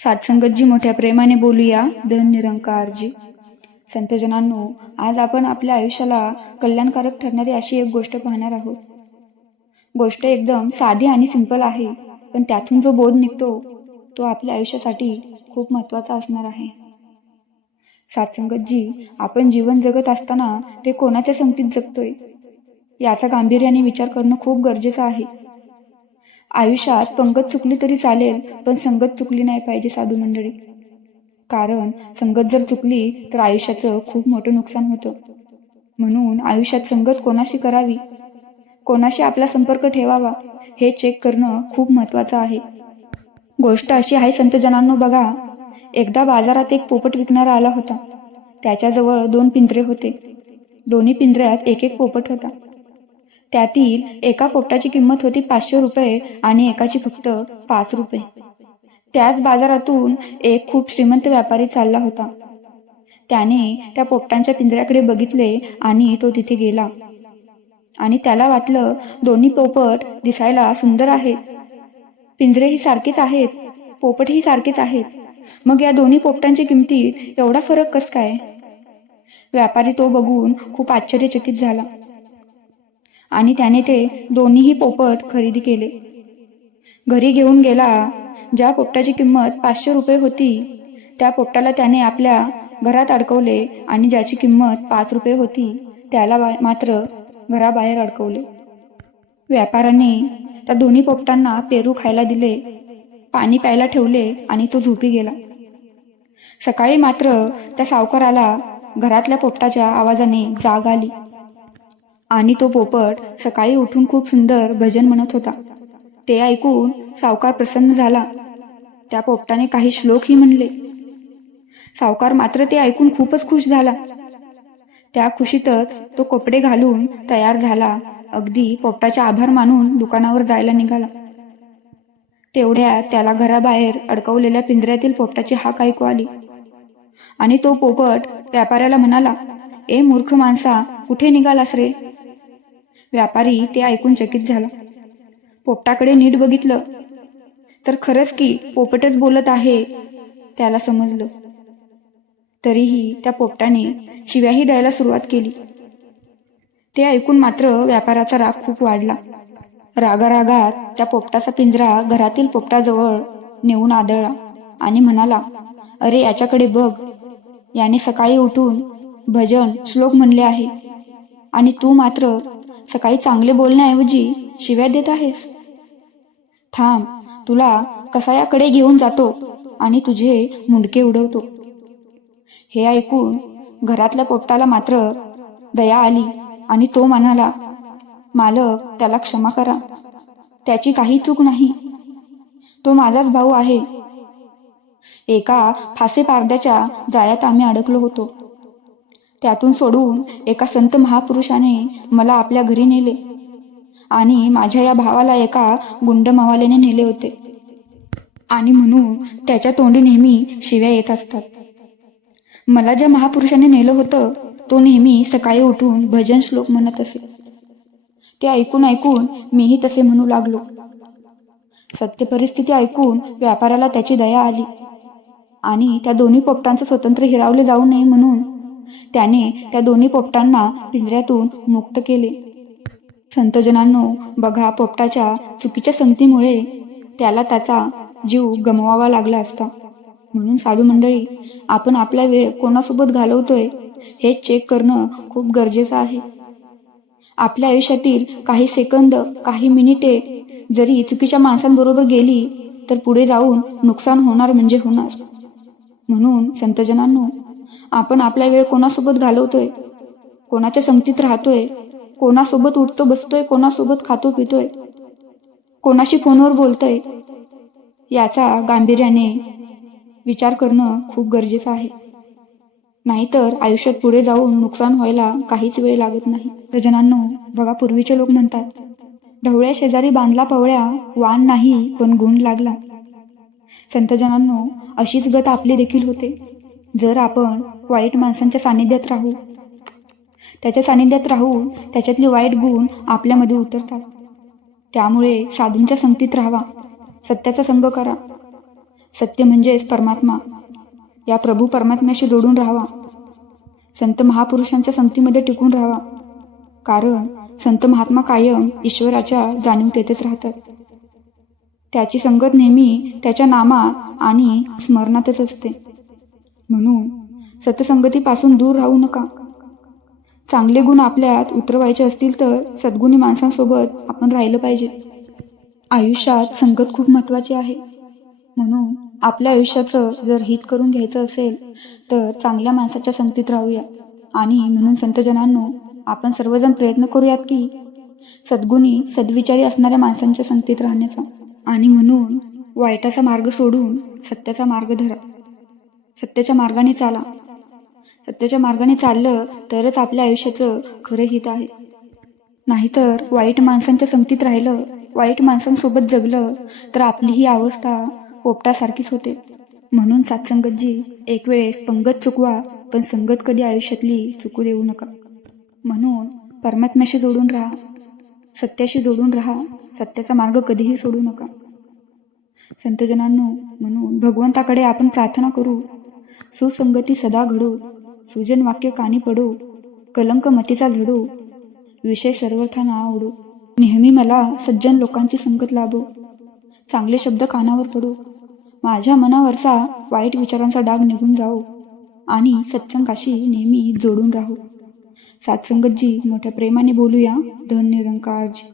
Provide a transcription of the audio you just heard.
सातसंगतजी मोठ्या प्रेमाने बोलूया धन निरंकारजी. संतजनांनो आज आपण आपल्या आयुष्याला कल्याणकारक ठरणारी अशी एक गोष्ट पाहणार आहोत. गोष्ट एकदम साधी आणि सिंपल आहे पण त्यातून जो बोध निघतो तो आपल्या आयुष्यासाठी खूप महत्त्वाचा असणार आहे. सातसंगतजी आपण जीवन जगत असताना ते कोणाच्या संगतीत जगतोय? याचा गांभीर्याने विचार करणं खूप गरजेचं आहे. आयुष्यात पंगत चुकली तरी चालेल पण संगत चुकली नाही पाहिजे साधू मंडळी. कारण संगत जर चुकली तर आयुष्याचं खूप मोठं नुकसान होतं. म्हणून आयुष्यात संगत कोणाशी करावी? कोणाशी आपला संपर्क ठेवावा? हे चेक करणं खूप महत्त्वाचं आहे. गोष्ट अशी आहे संतजनांनो बघा एकदा बाजारात एक पोपट विकणारा आला होता. त्याच्याजवळ दोन पिंजरे होते. दोन्ही पिंजऱ्यात एक एक पोपट होता. त्यातील एका पोपटाची किंमत होती पाचशे रुपये आणि एकाची फक्त पाच रुपये. त्याच बाजारातून एक खूप श्रीमंत व्यापारी चालला होता. त्याने त्या पोपटांच्या पिंजऱ्याकडे बघितले आणि तो तिथे गेला. आणि त्याला वाटलं दोन्ही पोपट दिसायला सुंदर आहेत. पिंजरेही सारखेच आहेत. पोपटही सारखेच आहेत. मग या दोन्ही पोपटांच्या किमतीत एवढा फरक कस काय? व्यापारी तो बघून खूप आश्चर्यचकित झाला. आणि त्याने ते दोन्हीही पोपट खरेदी केले. घरी घेऊन गेला. ज्या पोपटाची किंमत पाचशे रुपये होती त्या पोपटाला त्याने आपल्या घरात अडकवले आणि ज्याची किंमत पाच रुपये होती त्याला मात्र घराबाहेर अडकवले. व्यापाऱ्याने त्या दोन्ही पोपटांना पेरू खायला दिले पाणी प्यायला ठेवले आणि तो झोपी गेला. सकाळी मात्र त्या सावकाराला घरातल्या पोपटाच्या आवाजाने जाग आली. आणि तो पोपट सकाळी उठून खूप सुंदर भजन म्हणत होता. ते ऐकून सावकार प्रसन्न झाला. त्या पोपटाने काही श्लोकही म्हणले. सावकार मात्र ते ऐकून खूपच खुश झाला. त्या खुशीतच तो कपडे घालून तयार झाला. अगदी पोपटाचे आभार मानून दुकानावर जायला निघाला. तेवढ्या त्याला घराबाहेर अडकवलेल्या पिंजऱ्यातील पोपटाची हाक ऐकू आली. आणि तो पोपट व्यापाऱ्याला म्हणाला ए मूर्ख माणसा कुठे निघालास रे? व्यापारी ते ऐकून चकित झाला. पोपटाकडे नीट बघितलं तर खरंच की पोपटच बोलत आहे त्याला समजलं. तरीही त्या पोपटाने शिव्याही द्यायला सुरुवात केली. ते ऐकून मात्र व्यापाराचा राग खूप वाढला. रागारागात त्या पोपटाचा पिंजरा घरातील पोपटाजवळ नेऊन आदळला आणि म्हणाला अरे याच्याकडे बघ. याने सकाळी उठून भजन श्लोक म्हणले आहे आणि तू मात्र सकाळी चांगले बोलण्याऐवजी शिव्या देत आहेस. थांब तुला कसायाकडे घेऊन जातो आणि तुझे मुंडके उडवतो. हे ऐकून घरातल्या पोपटाला मात्र दया आली आणि तो म्हणाला मालक त्याला क्षमा करा. त्याची काही चूक नाही. तो माझाच भाऊ आहे. एका फासे पारद्याच्या जाळ्यात आम्ही अडकलो होतो. त्यातून सोडून एका संत महापुरुषाने मला आपल्या घरी नेले. आणि माझ्या या भावाला एका गुंड मवाल्याने नेले होते. आणि म्हणून त्याच्या तोंडी नेहमी शिव्या येत असतात. मला ज्या महापुरुषाने नेलं होतं तो नेहमी सकाळी उठून भजन श्लोक म्हणत असे. ते ऐकून ऐकून मीही तसे म्हणू लागलो. सत्य परिस्थिती ऐकून व्यापाराला त्याची दया आली. आणि त्या दोन्ही पोपटांचं स्वतंत्र हिरावले जाऊ नये म्हणून त्याने त्या दोन्ही पोपटांना पिंजऱ्यातून मुक्त केले. संतजनांनो बघा पोपटाच्या चुकीच्या संगतीमुळे त्याला त्याचा जीव गमवावा लागला असता. म्हणून साधू मंडळी आपण आपला वेळ कोणासोबत घालवतोय हे चेक करणं खूप गरजेचं आहे. आपल्या आयुष्यातील काही सेकंद काही मिनिटे जरी चुकीच्या माणसांबरोबर गेली तर पुढे जाऊन नुकसान होणार म्हणजे होणार. म्हणून संतजनांनो आपण आपला वेळ कोणासोबत घालवतोय? कोणाच्या संगतीत राहतोय? कोणासोबत उठतो बसतोय? कोणासोबत खातो पितोय? कोणाशी फोनवर बोलतोय? याचा गांभीर्याने विचार करणं खूप गरजेचं आहे. नाहीतर आयुष्यात पुढे जाऊन नुकसान व्हायला काहीच वेळ लागत नाही. गजनांनो बघा पूर्वीचे लोक म्हणतात ढवळ्या शेजारी बांधला पवळ्या वाण नाही पण गुण लागला. संतजनांनो अशीच गत आपली देखील होते. जर आपण वाईट माणसांच्या सानिध्यात राहू त्याच्या सानिध्यात राहू त्याच्यातले वाईट गुण आपल्यामध्ये उतरतात. त्यामुळे साधूंच्या संगतीत राहावा सत्याचा संग करा. सत्य म्हणजेच परमात्मा. या प्रभू परमात्म्याशी जोडून राहावा. संत महापुरुषांच्या संगतीमध्ये टिकून राहावा. कारण संत महात्मा कायम ईश्वराच्या जाणीवतेतच राहतात. त्याची संगत नेहमी त्याच्या नामात आणि स्मरणातच असते. म्हणून सत्यसंगतीपासून दूर राहू नका. चांगले गुण आपल्यात उतरवायचे असतील तर सद्गुणी माणसांसोबत आपण राहिलं पाहिजे. आयुष्यात संगत खूप महत्त्वाची आहे. म्हणून आपल्या आयुष्याचं जर हित करून घ्यायचं असेल तर चांगल्या माणसाच्या संगतीत राहूया. आणि म्हणून संतजनांनो आपण सर्वजण प्रयत्न करूयात की सद्गुणी सद्विचारी असणाऱ्या माणसांच्या संगतीत राहण्याचा. आणि म्हणून वाईटाचा मार्ग सोडून सत्याचा मार्ग धरा. सत्याच्या मार्गाने चाला. सत्याच्या मार्गाने चाललं तरच आपल्या आयुष्याचं खरं हित आहे. नाहीतर वाईट माणसांच्या संगतीत राहिलं वाईट माणसांसोबत जगलं तर आपली ही अवस्था पोपटासारखीच होते. म्हणून सातसंगतजी एक वेळेस पंगत चुकवा पण संगत कधी आयुष्यातली चुकू देऊ नका. म्हणून परमात्म्याशी जोडून राहा. सत्याशी जोडून राहा. सत्याचा मार्ग कधीही सोडू नका. संतजनांनो म्हणून भगवंताकडे आपण प्रार्थना करू. सुसंगती सदा घडो. सुजन वाक्य कानी पडो. कलंक मतीचा झडो. विषय सर्वार्थानं आवडू. नेहमी मला सज्जन लोकांची संगत लाभो. चांगले शब्द कानावर पडो. माझ्या मनावरचा वाईट विचारांचा डाग निघून जाओ आणि सत्संगाशी नेहमी जोडून राहू. सातसंगत जी मोठ्या प्रेमाने बोलूया धन निरंकारजी